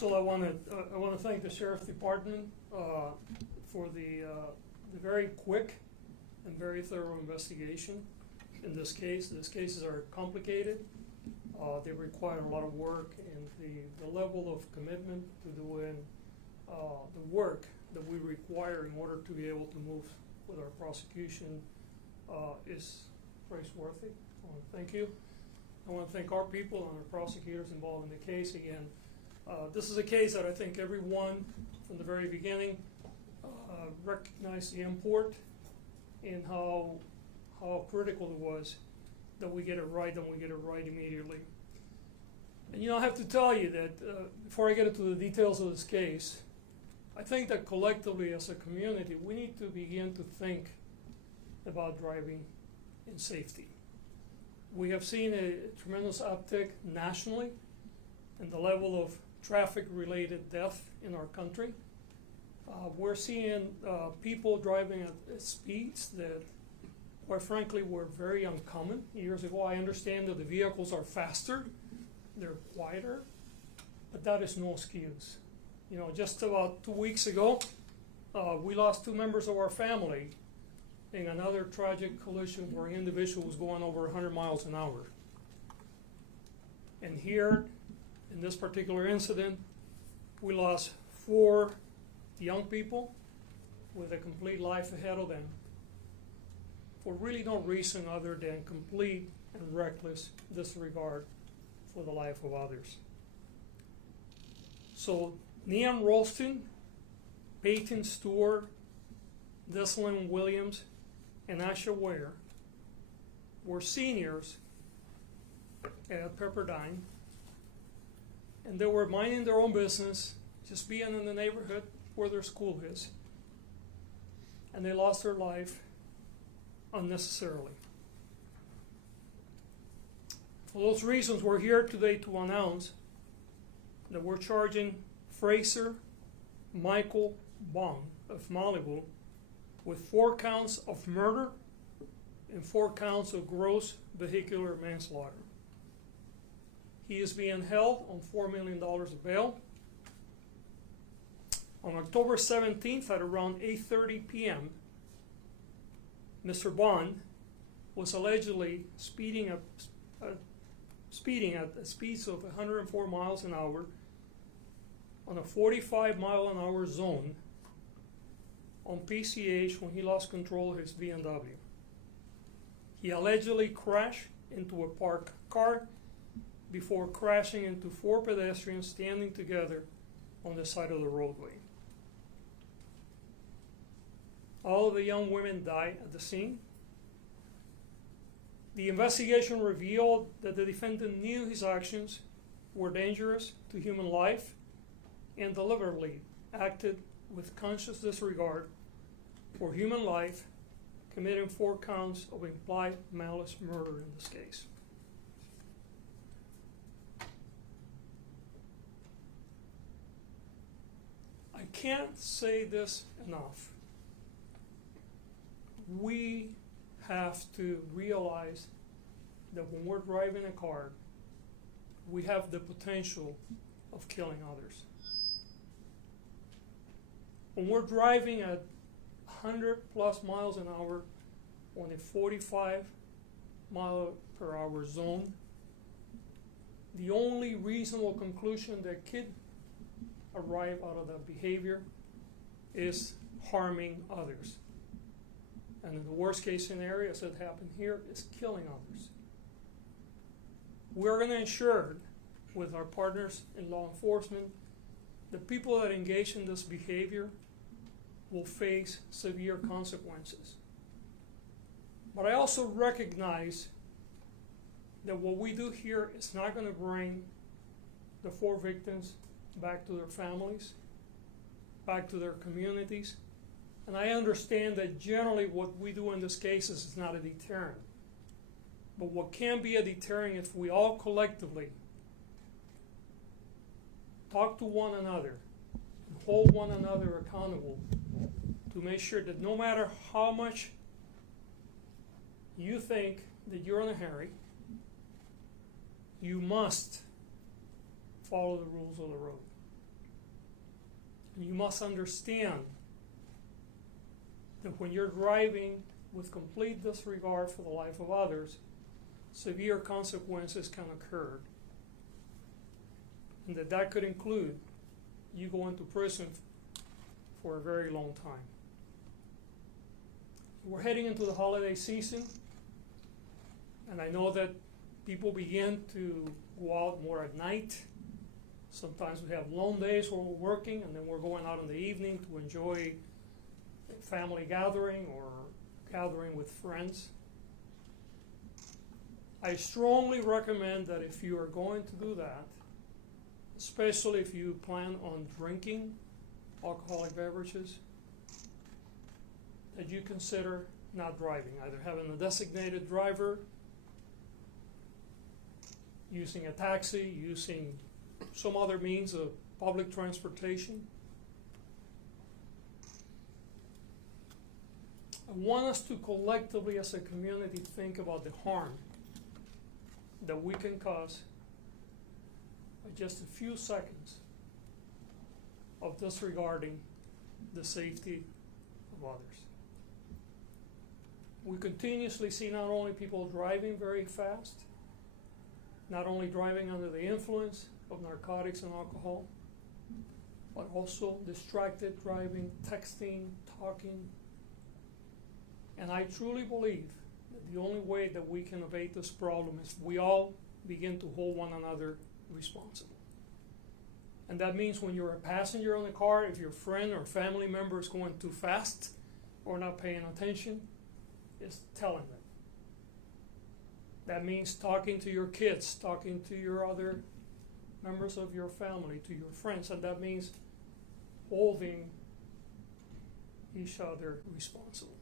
First of all, I want to thank the Sheriff's Department for the very quick and very thorough investigation in this case. These cases are complicated. They require a lot of work, and the level of commitment to doing the work that we require in order to be able to move with our prosecution is praiseworthy. I want to thank you. I want to thank our people and our prosecutors involved in the case. Again, this is a case that I think everyone from the very beginning recognized the import and how critical it was that we get it right, and we get it right immediately. And I have to tell you that before I get into the details of this case, I think that collectively as a community, we need to begin to think about driving in safety. We have seen a tremendous uptick nationally in the level of traffic-related death in our country. We're seeing people driving at speeds that, quite frankly, were very uncommon years ago. I understand that the vehicles are faster, they're quieter, but that is no excuse. Just about 2 weeks ago, we lost 2 members of our family in another tragic collision where an individual was going over 100 miles an hour. And here, in this particular incident, we lost 4 young people with a complete life ahead of them for really no reason other than complete and reckless disregard for the life of others. So, Neon Ralston, Peyton Stewart, Deslin Williams, and Asha Ware were seniors at Pepperdine, and they were minding their own business, just being in the neighborhood where their school is, and they lost their life unnecessarily. For those reasons, we're here today to announce that we're charging Fraser Michael Bond of Malibu with 4 counts of murder and 4 counts of gross vehicular manslaughter. He is being held on $4 million of bail. On October 17th at around 8:30 p.m., Mr. Bond was allegedly speeding at speeds of 104 miles an hour on a 45-mile-an-hour zone on PCH when he lost control of his BMW. He allegedly crashed into a parked car before crashing into 4 pedestrians standing together on the side of the roadway. All of the young women died at the scene. The investigation revealed that the defendant knew his actions were dangerous to human life and deliberately acted with conscious disregard for human life, committing 4 counts of implied malice murder in this case. I can't say this enough. We have to realize that when we're driving a car, we have the potential of killing others. When we're driving at 100 plus miles an hour on a 45 mile per hour zone, the only reasonable conclusion that could arrive out of that behavior is harming others. And in the worst case scenario, as it happened here, is killing others. We're going to ensure with our partners in law enforcement, the people that engage in this behavior will face severe consequences. But I also recognize that what we do here is not going to bring the 4 victims back to their families, back to their communities. And I understand that generally what we do in these cases is not a deterrent. But what can be a deterrent if we all collectively talk to one another and hold one another accountable to make sure that no matter how much you think that you're in a hurry, you must follow the rules of the road. You must understand that when you're driving with complete disregard for the life of others, severe consequences can occur. And that could include you going to prison for a very long time. We're heading into the holiday season, and I know that people begin to go out more at night. Sometimes we have long days where we're working, and then we're going out in the evening to enjoy a family gathering or gathering with friends. I strongly recommend that if you are going to do that, especially if you plan on drinking alcoholic beverages, that you consider not driving, either having a designated driver, using a taxi, using some other means of public transportation. I want us to collectively as a community think about the harm that we can cause by just a few seconds of disregarding the safety of others. We continuously see not only people driving very fast, not only driving under the influence of narcotics and alcohol, but also distracted driving, texting, talking. And I truly believe that the only way that we can abate this problem is we all begin to hold one another responsible. And that means when you're a passenger in the car, if your friend or family member is going too fast or not paying attention, is telling them. That means talking to your kids, talking to your other members of your family, to your friends, and that means holding each other responsible.